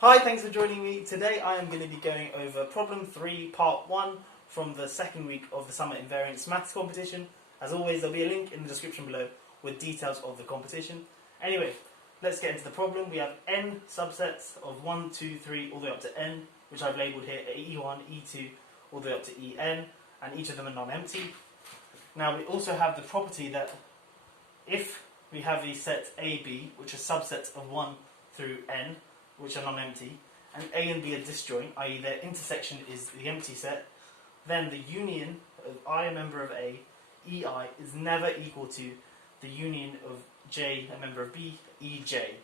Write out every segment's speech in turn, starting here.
Hi, thanks for joining me. Today I am going to be going over problem 3, part 1 from the second week of the Summer Invariants Maths competition. As always, there'll be a link in the description below with details of the competition. Anyway, let's get into the problem. We have n subsets of 1, 2, 3, all the way up to n, which I've labelled here E1, E2, all the way up to En, and each of them are non-empty. Now we also have the property that if we have these sets A, B, which are subsets of 1 through n, which are non-empty, and A and B are disjoint, i.e. their intersection is the empty set, then the union of I, a member of A, EI, is never equal to the union of J, a member of B, EJ.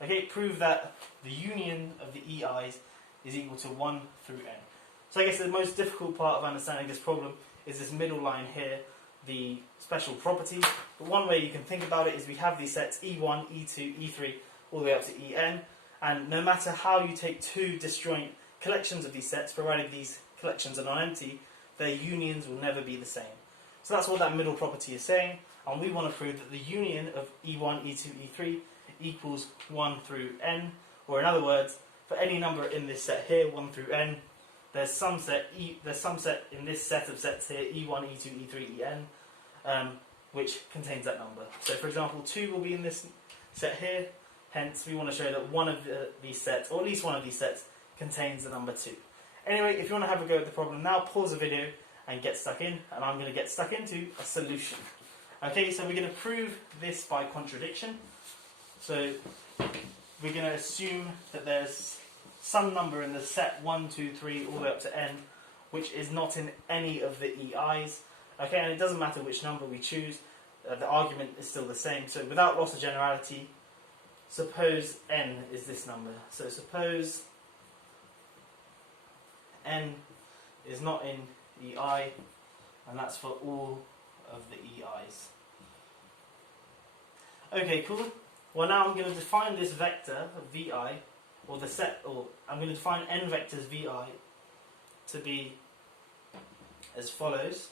Okay, prove that the union of the EIs is equal to 1 through n. So I guess the most difficult part of understanding this problem is this middle line here, the special property. But one way you can think about it is we have these sets E1, E2, E3, all the way up to En, and no matter how you take two disjoint collections of these sets, provided these collections are non-empty, their unions will never be the same. So that's what that middle property is saying, and we want to prove that the union of E1, E2, E3 equals 1 through n, or in other words, for any number in this set here, 1 through n, there's some set in this set of sets here, E1, E2, E3, En, which contains that number. So for example, 2 will be in this set here, hence we want to show that one of these sets, or at least one of these sets, contains the number 2. Anyway, if you want to have a go at the problem now, pause the video and get stuck in, and I'm going to get stuck into a solution. Okay, so we're going to prove this by contradiction. So we're going to assume that there's some number in the set 1, 2, 3, all the way up to n, which is not in any of the EIs. Okay, and it doesn't matter which number we choose, the argument is still the same. So without loss of generality, suppose n is this number. So suppose n is not in EI, and that's for all of the EIs. Okay, cool. Well, now I'm going to define this vector of VI, or the set, or I'm going to define n vectors VI to be as follows.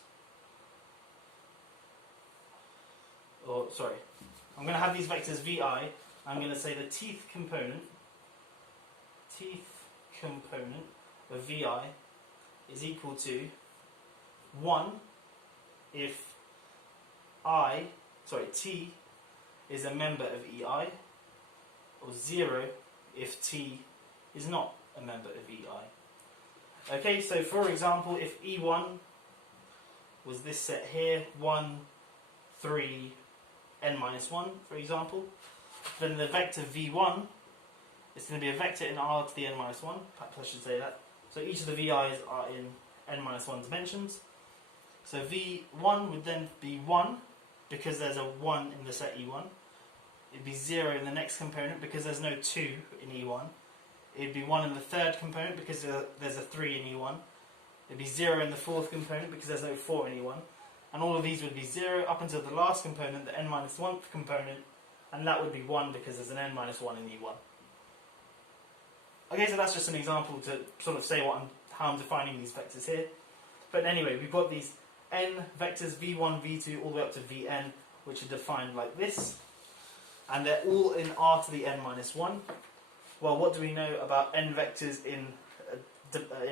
Or, sorry, I'm going to have these vectors VI. I'm going to say the teeth component of VI is equal to 1 if T is a member of EI, or 0 if T is not a member of EI. Okay, so for example, if E1 was this set here, 1, 3, n minus 1, for example, then the vector V1 is going to be a vector in R to the n minus 1, perhaps I should say that. So each of the VIs are in n minus 1 dimensions. So V1 would then be 1, because there's a 1 in the set E1. It'd be 0 in the next component, because there's no 2 in E1. It'd be 1 in the third component, because there's a 3 in E1. It'd be 0 in the fourth component, because there's no 4 in E1. And all of these would be 0 up until the last component, the n minus 1th component, and that would be 1 because there's an n minus 1 in E1. Okay, so that's just an example to sort of say how I'm defining these vectors here. But anyway, we've got these n vectors, V1, V2, all the way up to Vn, which are defined like this. And they're all in R to the n minus 1. Well, what do we know about n vectors in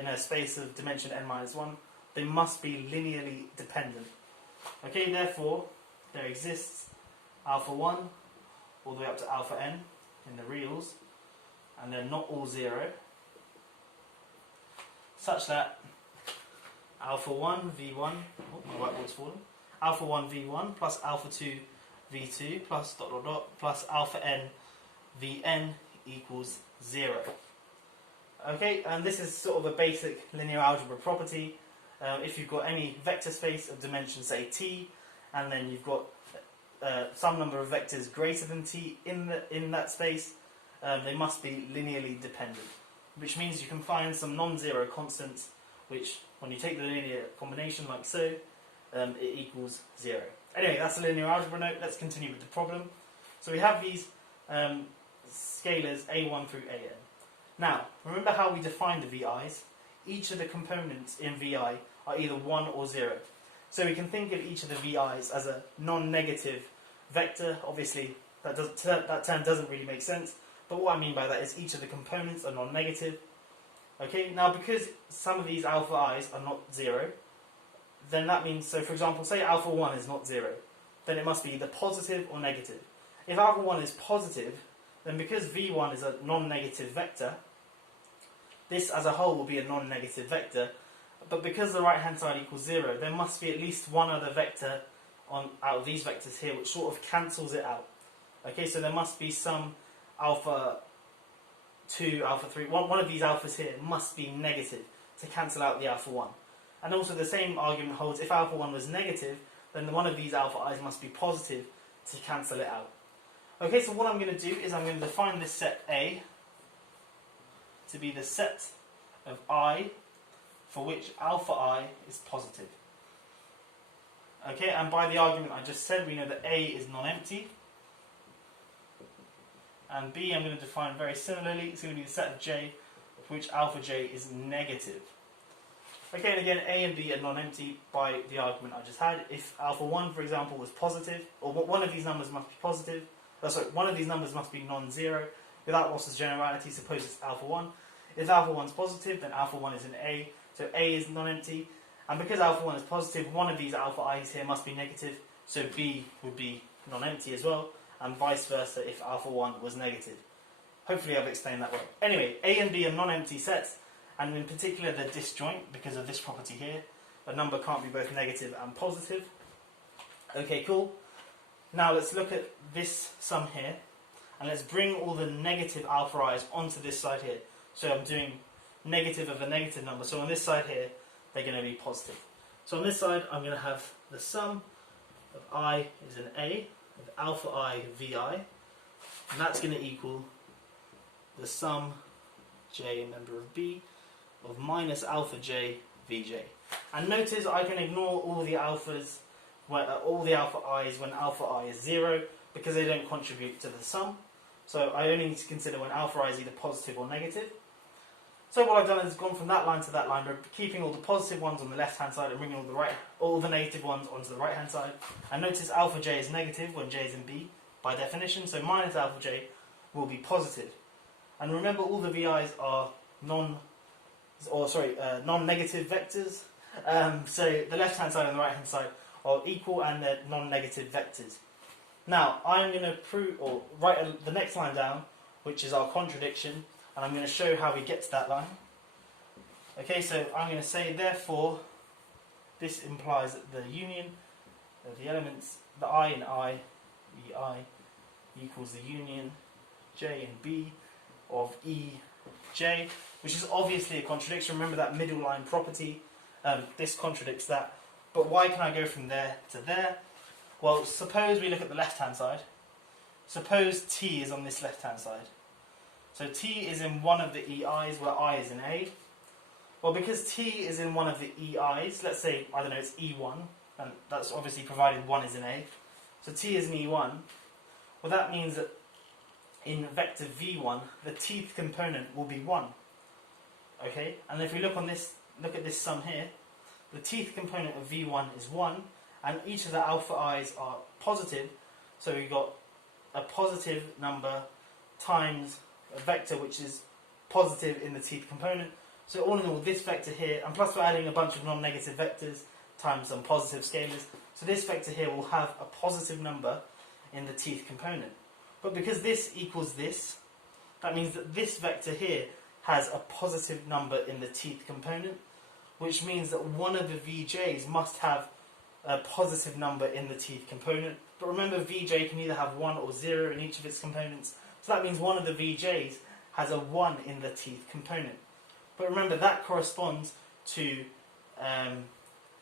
a space of dimension n minus 1? They must be linearly dependent. Okay, therefore, there exists alpha 1 all the way up to alpha n in the reals, and they're not all 0, such that alpha 1 V1, oh, my whiteboard's fallen, alpha 1 V1 plus alpha 2 V2 plus ... plus alpha n Vn equals 0. Okay, and this is sort of a basic linear algebra property. If you've got any vector space of dimension, say t, and then you've got some number of vectors greater than t in that space, they must be linearly dependent, which means you can find some non-zero constants, which, when you take the linear combination like so, it equals 0. Anyway, that's a linear algebra note. Let's continue with the problem. So we have these scalars a1 through an. Now, remember how we defined the VIs? Each of the components in VI are either 1 or 0. So we can think of each of the VIs as a non-negative vector. Obviously, that term doesn't really make sense, but what I mean by that is each of the components are non-negative. Okay, now because some of these alpha i's are not 0, then that means, so for example, say alpha 1 is not 0, then it must be either positive or negative. If alpha 1 is positive, then because v1 is a non-negative vector, this as a whole will be a non-negative vector, but because the right hand side equals 0, there must be at least one other vector out of these vectors here which sort of cancels it out. Okay, so there must be some alpha 2, alpha 3, one of these alphas here must be negative to cancel out the alpha 1. And also the same argument holds, if alpha 1 was negative, then one of these alpha i's must be positive to cancel it out. Okay, so what I'm going to do is I'm going to define this set A to be the set of I for which alpha I is positive. Okay, and by the argument I just said, we know that A is non-empty. And B I'm going to define very similarly. It's going to be the set of J for which alpha J is negative. Okay, and again, A and B are non-empty by the argument I just had. If alpha 1, for example, was positive, or one of these numbers must be positive, one of these numbers must be non-zero. Without loss of generality, suppose it's alpha 1. If alpha 1 is positive, then alpha 1 is an A, so A is non-empty. And because alpha 1 is positive, one of these alpha i's here must be negative, so B would be non-empty as well, and vice versa if alpha 1 was negative. Hopefully I've explained that well. Anyway, A and B are non-empty sets, and in particular they're disjoint because of this property here. A number can't be both negative and positive. Okay, cool. Now let's look at this sum here, and let's bring all the negative alpha i's onto this side here. So I'm doing negative of a negative number. So on this side here, they're going to be positive. So on this side, I'm going to have the sum of I is an A, of alpha I vi, and that's going to equal the sum J, a member of B, of minus alpha J Vj. And notice I can ignore all the alphas, all the alpha i's when alpha I is 0, because they don't contribute to the sum. So I only need to consider when alpha I is either positive or negative. So what I've done is gone from that line to that line, but keeping all the positive ones on the left hand side and bringing all the negative ones onto the right hand side. And notice alpha j is negative when j is in B by definition, so minus alpha j will be positive. And remember, all the vi's are non-negative vectors. So the left hand side and the right hand side are equal and they're non-negative vectors. Now I'm going to write the next line down, which is our contradiction. And I'm going to show how we get to that line. Okay, so I'm going to say, therefore, this implies that the union of the elements, the I in I, VI, equals the union J in B of EJ, which is obviously a contradiction. Remember that middle line property. This contradicts that. But why can I go from there to there? Well, suppose we look at the left-hand side. Suppose T is on this left-hand side. So T is in one of the EI's where I is in A. Well, because T is in one of the EI's, let's say, I don't know, it's E1, and that's obviously provided 1 is in A. So T is in E1. Well, that means that in vector V1, the Tth component will be 1. Okay, and if we look at this sum here, the Tth component of V1 is 1, and each of the alpha i's are positive, so we've got a positive number times a vector which is positive in the Tth component. So all in all, this vector here, and plus we're adding a bunch of non-negative vectors times some positive scalars, so this vector here will have a positive number in the Tth component. But because this equals this, that means that this vector here has a positive number in the Tth component, which means that one of the Vj's must have a positive number in the Tth component. But remember, Vj can either have 1 or 0 in each of its components. So that means one of the Vj's has a 1 in the Tth component. But remember, that corresponds to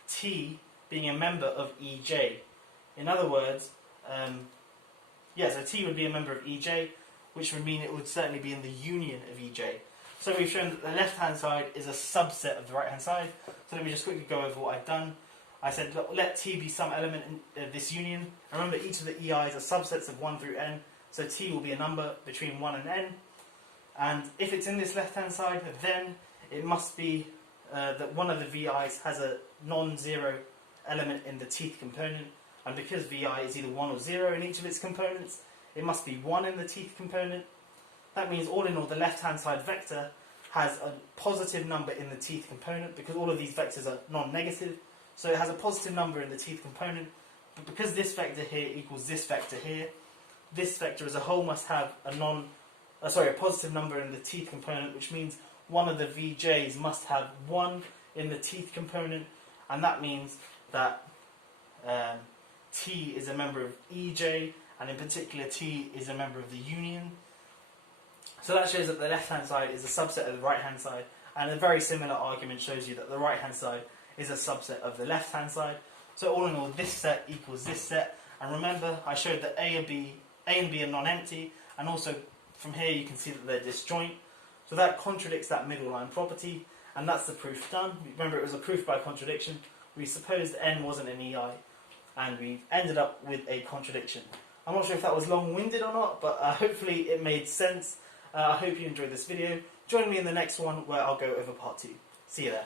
T being a member of Ej. In other words, so T would be a member of Ej, which would mean it would certainly be in the union of Ej. So we've shown that the left-hand side is a subset of the right-hand side. So let me just quickly go over what I've done. I said, let T be some element in this union. And remember, each of the EI's are subsets of 1 through n. So T will be a number between 1 and n. And if it's in this left-hand side, then it must be that one of the VI's has a non-zero element in the Tth component. And because VI is either 1 or 0 in each of its components, it must be 1 in the Tth component. That means all in all the left hand side vector has a positive number in the teeth component, because all of these vectors are non-negative. So it has a positive number in the teeth component, but because this vector here equals this vector here, this vector as a whole must have a positive number in the teeth component, which means one of the VJs must have 1 in the teeth component, and that means that T is a member of EJ, and in particular T is a member of the union. So that shows that the left hand side is a subset of the right hand side, and a very similar argument shows you that the right hand side is a subset of the left hand side. So all in all, this set equals this set, and remember I showed that A and B are non-empty, and also from here you can see that they're disjoint. So that contradicts that middle line property, and that's the proof done. Remember, it was a proof by contradiction. We supposed N wasn't an EI, and we ended up with a contradiction. I'm not sure if that was long-winded or not, but hopefully it made sense. I hope you enjoyed this video. Join me in the next one where I'll go over part 2. See you there.